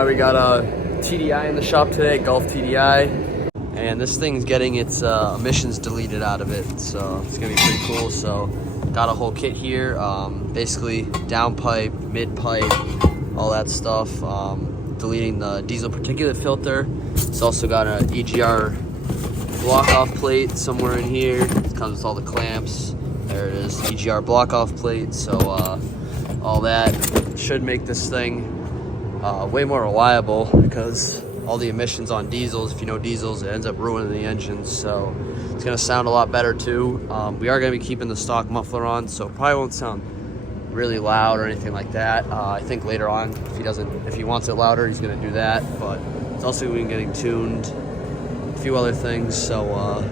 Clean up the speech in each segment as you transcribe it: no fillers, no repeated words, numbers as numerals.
Alright, we got a TDI in the shop today, Golf TDI, and this thing's getting its emissions deleted out of it, so it's gonna be pretty cool. So got a whole kit here, basically downpipe, mid pipe, all that stuff, deleting the diesel particulate filter. It's also got an EGR block off plate somewhere in here. It comes with all the clamps. There it is, EGR block off plate. So all that should make this thing way more reliable, because all the emissions on diesels, if you know diesels, it ends up ruining the engines. So it's gonna sound a lot better too. We are gonna be keeping the stock muffler on, so it probably won't sound really loud or anything like that. I think later on, if he wants it louder, he's gonna do that. But it's also gonna be getting tuned, a few other things. So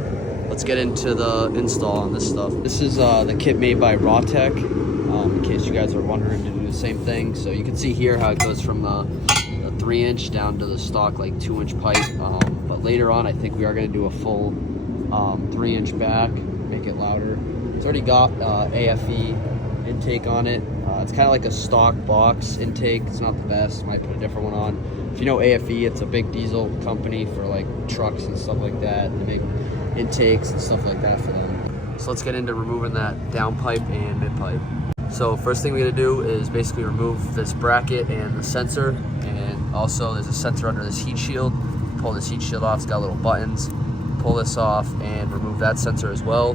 let's get into the install on this stuff. This is the kit made by Rawtek, in case you guys are wondering to do the same thing. So you can see here how it goes from the 3-inch down to the stock like 2-inch pipe. But later on, I think we are going to do a full 3-inch back, make it louder. It's already got AFE intake on it. It's kind of like a stock box intake. It's not the best. Might put a different one on. If you know AFE, it's a big diesel company for like trucks and stuff like that. They make intakes and stuff like that for them. So let's get into removing that downpipe and mid pipe. So first thing we're gonna do is basically remove this bracket and the sensor, and also there's a sensor under this heat shield. Pull this heat shield off, it's got little buttons. Pull this off and remove that sensor as well.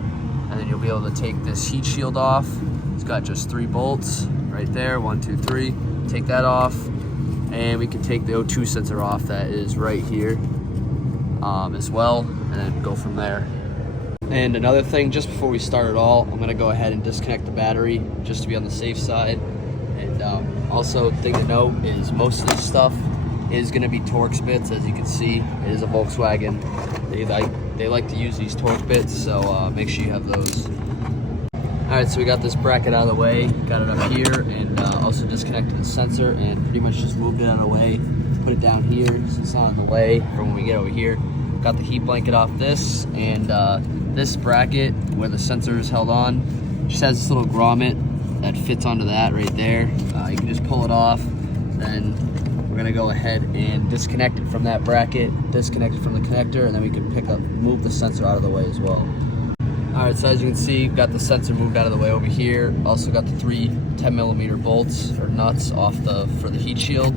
And then you'll be able to take this heat shield off. It's got just 3 bolts right there, 1, 2, 3. Take that off, and we can take the O2 sensor off that is right here as well, and then go from there. And another thing, just before we start it all, I'm gonna go ahead and disconnect the battery just to be on the safe side. And also, thing to note is most of this stuff is gonna be Torx bits. As you can see, it is a Volkswagen. They like to use these Torx bits, so make sure you have those. All right, so we got this bracket out of the way, got it up here, and also disconnected the sensor and pretty much just moved it out of the way. Put it down here so it's not in the way for when we get over here. Got the heat blanket off this, and this bracket where the sensor is held on just has this little grommet that fits onto that right there. You can just pull it off. Then we're gonna go ahead and disconnect it from that bracket, disconnect it from the connector, and then we can move the sensor out of the way as well. All right, so as you can see, got the sensor moved out of the way over here. Also got the 3 10mm bolts or nuts off for the heat shield.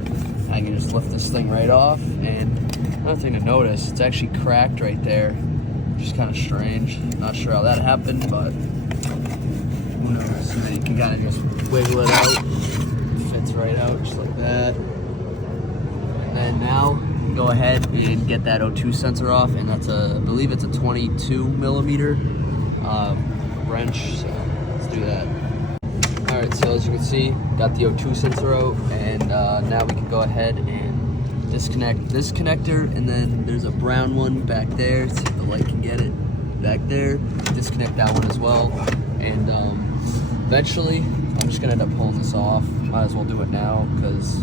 I can just lift this thing right off. And another thing to notice, it's actually cracked right there, which is kind of strange. Not sure how that happened, but who knows? And then you can kind of just wiggle it out. It fits right out just like that. And then now go ahead and get that O2 sensor off, and that's I believe it's a 22mm wrench. So let's do that. All right, so as you can see, got the O2 sensor out, and now we can go ahead and disconnect this connector, and then there's a brown one back there, see if the light can get it back there. Disconnect that one as well, and eventually I'm just gonna end up pulling this off. Might as well do it now, because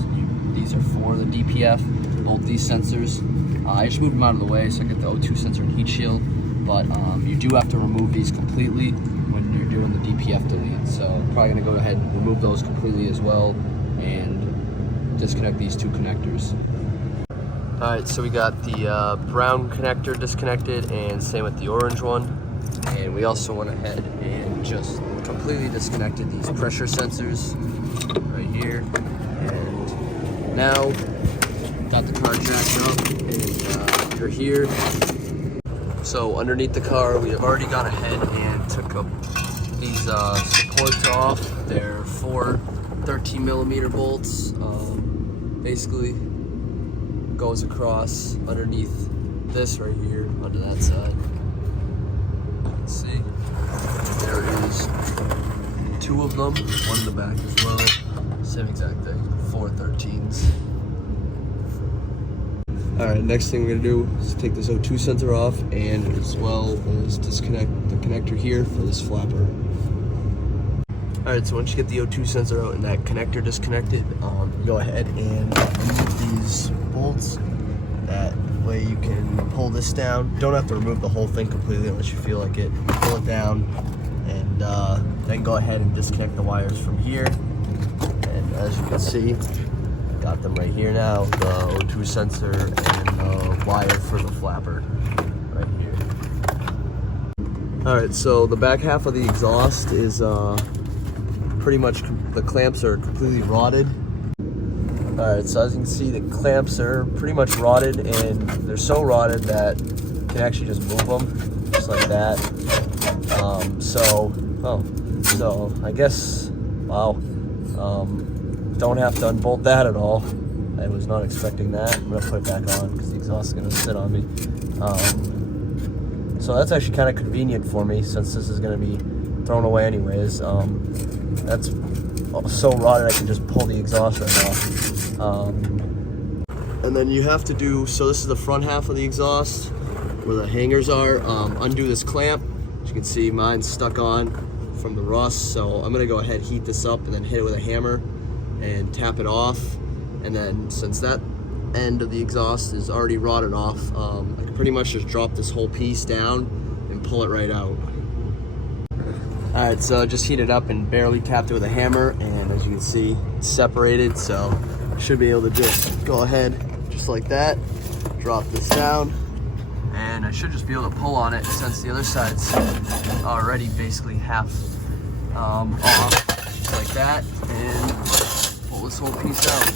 these are for the DPF, both these sensors. I just moved them out of the way so I get the O2 sensor and heat shield, but you do have to remove these completely when you're doing the DPF delete. So I'm probably gonna go ahead and remove those completely as well, and disconnect these 2 connectors. All right, so we got the brown connector disconnected, and same with the orange one. And we also went ahead and just completely disconnected these pressure sensors right here. And now got the car jacked up, and you're here. So underneath the car, we have already gone ahead and took these supports off. They're 4 13mm bolts. Basically goes across underneath this right here onto that side. Let's see. There is 2 of them, one in the back as well. Same exact thing, 4 13s. All right, next thing we're gonna do is take this O2 sensor off, and as well as disconnect the connector here for this flapper. All right, so once you get the O2 sensor out and that connector disconnected, go ahead and remove these bolts. That way you can pull this down. Don't have to remove the whole thing completely unless you feel like it. Pull it down, and then go ahead and disconnect the wires from here. And as you can see, Got them right here now, the O2 sensor and the wire for the flapper right here. All right, so the back half of the exhaust is pretty much, the clamps are completely rotted. All right, so as you can see, the clamps are pretty much rotted, and they're so rotted that you can actually just move them, just like that. So I guess, wow, don't have to unbolt that at all. I was not expecting that. I'm gonna put it back on because the exhaust is gonna sit on me. So that's actually kind of convenient for me since this is gonna be thrown away anyways. That's so rotted I can just pull the exhaust right off. And then you have to do, so this is the front half of the exhaust where the hangers are. Undo this clamp. As you can see, mine's stuck on from the rust, so I'm gonna go ahead, heat this up, and then hit it with a hammer and tap it off. And then since that end of the exhaust is already rotted off, I can pretty much just drop this whole piece down and pull it right out. All right, so just heat it up and barely tapped it with a hammer, and as you can see, it's separated, so I should be able to just go ahead, just like that, drop this down, and I should just be able to pull on it since the other side's already basically half off, just like that, and pull this whole piece out.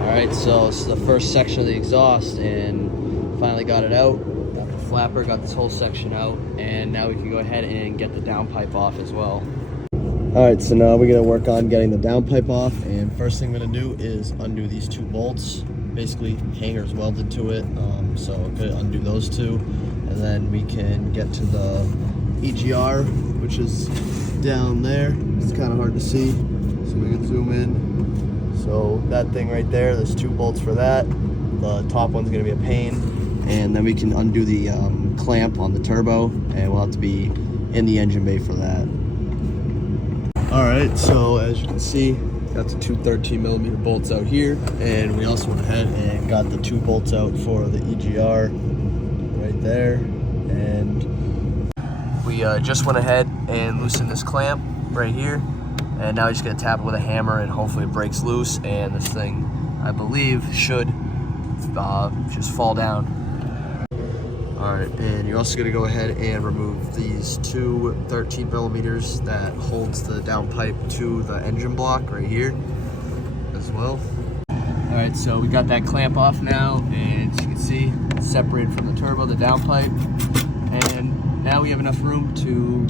Alright, so this is the first section of the exhaust, and finally got it out. Got the flapper, got this whole section out, and now we can go ahead and get the downpipe off as well. Alright, so now we're going to work on getting the downpipe off, and first thing I'm going to do is undo these two bolts, basically hangers welded to it, so I'm going to undo those two, and then we can get to the EGR, which is down there. It's kind of hard to see, so we can zoom in. So that thing right there, there's two bolts for that. The top one's going to be a pain, and then we can undo the clamp on the turbo, and we'll have to be in the engine bay for that. Alright, so as you can see, got the two 13mm bolts out here, and we also went ahead and got the two bolts out for the EGR right there, and we just went ahead and loosened this clamp right here, and now we're just going to tap it with a hammer, and hopefully it breaks loose, and this thing, I believe, should just fall down. Alright, and you're also going to go ahead and remove these two 13mm that holds the downpipe to the engine block right here as well. Alright, so we got that clamp off now, and as you can see, it's separated from the turbo, the downpipe, and now we have enough room to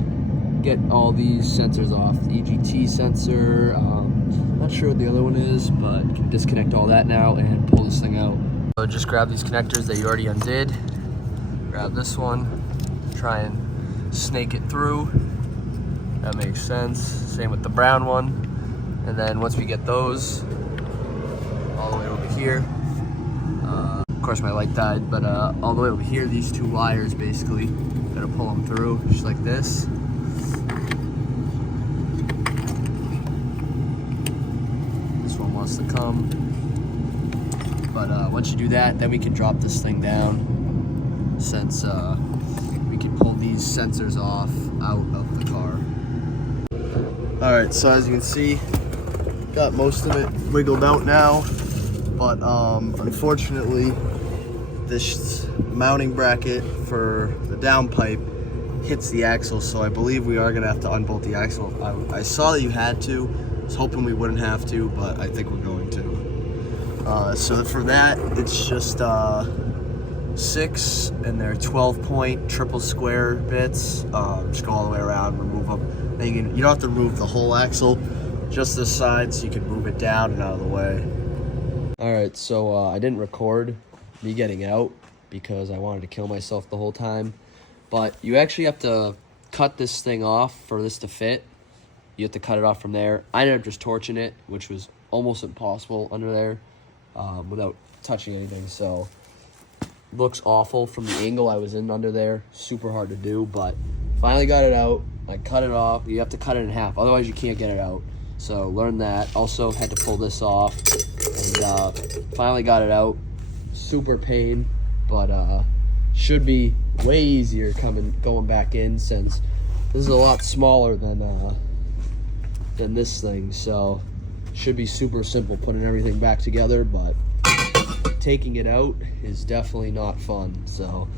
get all these sensors off. The EGT sensor, not sure what the other one is, but you can disconnect all that now and pull this thing out. So just grab these connectors that you already undid. Grab this one, try and snake it through. That makes sense. Same with the brown one. And then once we get those all the way over here, of course my light died, but all the way over here, these two wires basically, gotta pull them through just like this. This one wants to come. But once you do that, then we can drop this thing down, since we can pull these sensors off out of the car. Alright, so as you can see, got most of it wiggled out now, but unfortunately this mounting bracket for the downpipe hits the axle, so I believe we are going to have to unbolt the axle. I saw that you had to. I was hoping we wouldn't have to, but I think we're going to. So for that, it's just 6, and they're 12-point triple square bits. Just go all the way around, remove them. And you don't have to remove the whole axle, just this side, so you can move it down and out of the way. Alright, so I didn't record me getting out because I wanted to kill myself the whole time. But you actually have to cut this thing off for this to fit. You have to cut it off from there. I ended up just torching it, which was almost impossible under there without touching anything. So looks awful from the angle I was in under there. Super hard to do, but finally got it out. I cut it off. You have to cut it in half, otherwise you can't get it out. So learned that. Also had to pull this off, and finally got it out. Super pain, but should be way easier going back in, since this is a lot smaller than this thing. So should be super simple putting everything back together, but taking it out is definitely not fun. So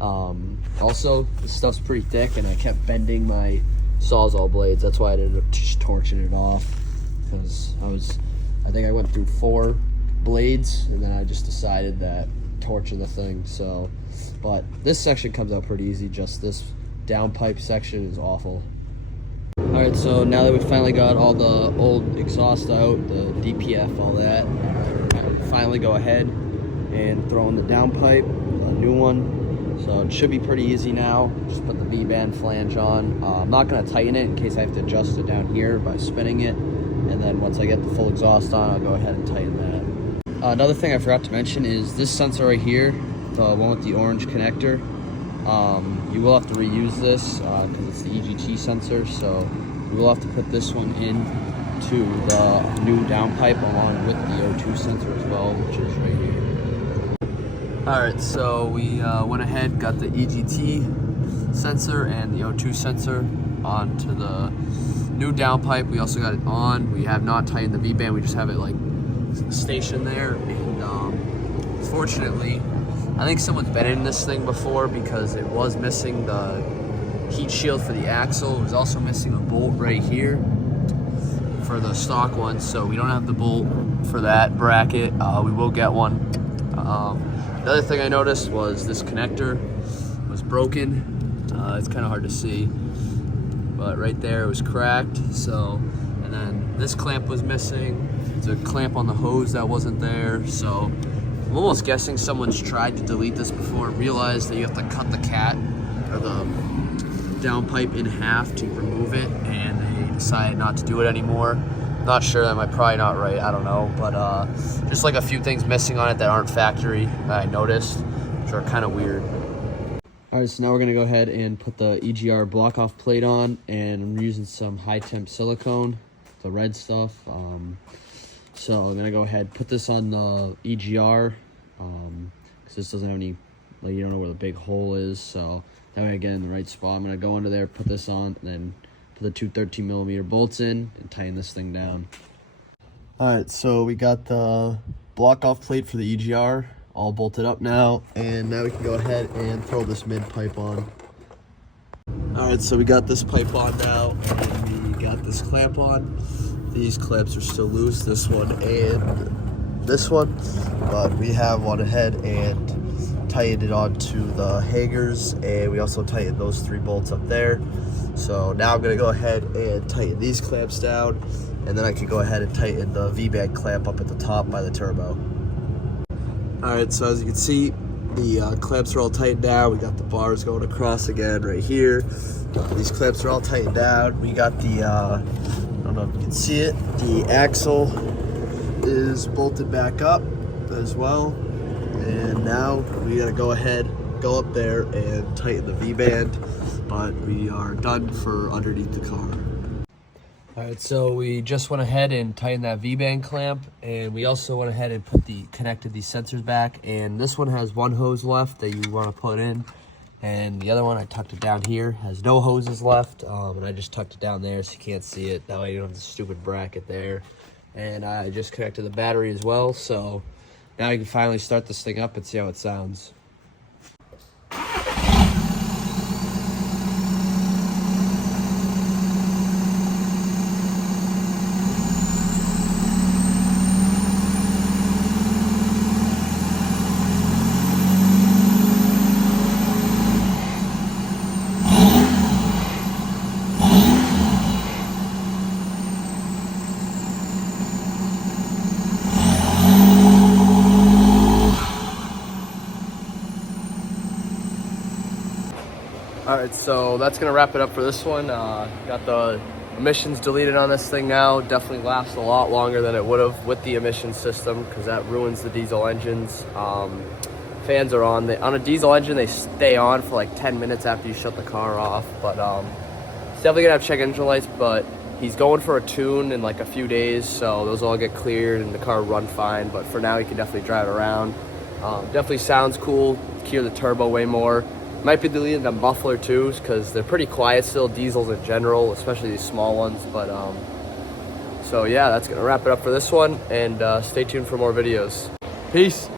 also, this stuff's pretty thick, and I kept bending my Sawzall blades. That's why I ended up just torching it off, because I think I went through 4 blades, and then I just decided that torching the thing. So, but this section comes out pretty easy. Just this downpipe section is awful. All right, so now that we finally got all the old exhaust out, the DPF, all that, I can finally go ahead and throw in the downpipe, a new one. So it should be pretty easy now. Just put the V-band flange on. I'm not gonna tighten it in case I have to adjust it down here by spinning it. And then once I get the full exhaust on, I'll go ahead and tighten that. Another thing I forgot to mention is this sensor right here, the one with the orange connector. You will have to reuse this because it's the EGT sensor. So we will have to put this one in to the new downpipe along with the O2 sensor as well, which is right here. Alright, so we went ahead, got the EGT sensor and the O2 sensor onto the new downpipe. We also got it on. We have not tightened the V-band, we just have it like stationed there. And fortunately, I think someone's been in this thing before, because it was missing the heat shield for the axle. It was also missing a bolt right here for the stock one, so we don't have the bolt for that bracket. We will get one. The other thing I noticed was this connector was broken. It's kind of hard to see, but right there it was cracked. So, and then this clamp was missing. It's a clamp on the hose that wasn't there. So I'm almost guessing someone's tried to delete this before, realized that you have to cut the cat or the downpipe in half to remove it, and they decided not to do it anymore. Not sure, that might probably not right, I don't know, but just like a few things missing on it that aren't factory that I noticed, which are kind of weird. All right, so now we're gonna go ahead and put the EGR block off plate on, and I'm using some high temp silicone, the red stuff. So I'm gonna go ahead, put this on the EGR, because this doesn't have any, like, you don't know where the big hole is, so that way I get in the right spot. I'm gonna go under there, put this on, and then put the 2 13mm bolts in and tighten this thing down. All right, so we got the block off plate for the EGR all bolted up now, and now we can go ahead and throw this mid pipe on. All right, so we got this pipe on now, and we got this clamp on. These clamps are still loose, this one and this one, but we have went ahead and tightened it onto the hangers, and we also tightened those 3 bolts up there. So now I'm gonna go ahead and tighten these clamps down, and then I can go ahead and tighten the V-band clamp up at the top by the turbo. All right, so as you can see, the clamps are all tightened down. We got the bars going across again right here. These clamps are all tightened down. We got the, I don't know if you can see it, the axle is bolted back up as well. And now we gotta go ahead, go up there and tighten the V-band, but we are done for underneath the car. All right, so we just went ahead and tightened that V-band clamp, and we also went ahead and connected these sensors back. And this one has 1 hose left that you want to put in, and the other one, I tucked it down here, has no hoses left, and I just tucked it down there so you can't see it. That way you don't have the stupid bracket there. And I just connected the battery as well, so now you can finally start this thing up and see how it sounds. All right, so that's gonna wrap it up for this one. Got the emissions deleted on this thing now. Definitely lasts a lot longer than it would have with the emission system, because that ruins the diesel engines. Fans are on. On a diesel engine, they stay on for like 10 minutes after you shut the car off. But it's definitely gonna have check engine lights, but he's going for a tune in like a few days, so those all get cleared and the car run fine. But for now, you can definitely drive it around. Definitely sounds cool. Hear the turbo way more. Might be deleting the muffler too, because they're pretty quiet still, diesels in general, especially these small ones. But so yeah, that's gonna wrap it up for this one, and stay tuned for more videos. Peace.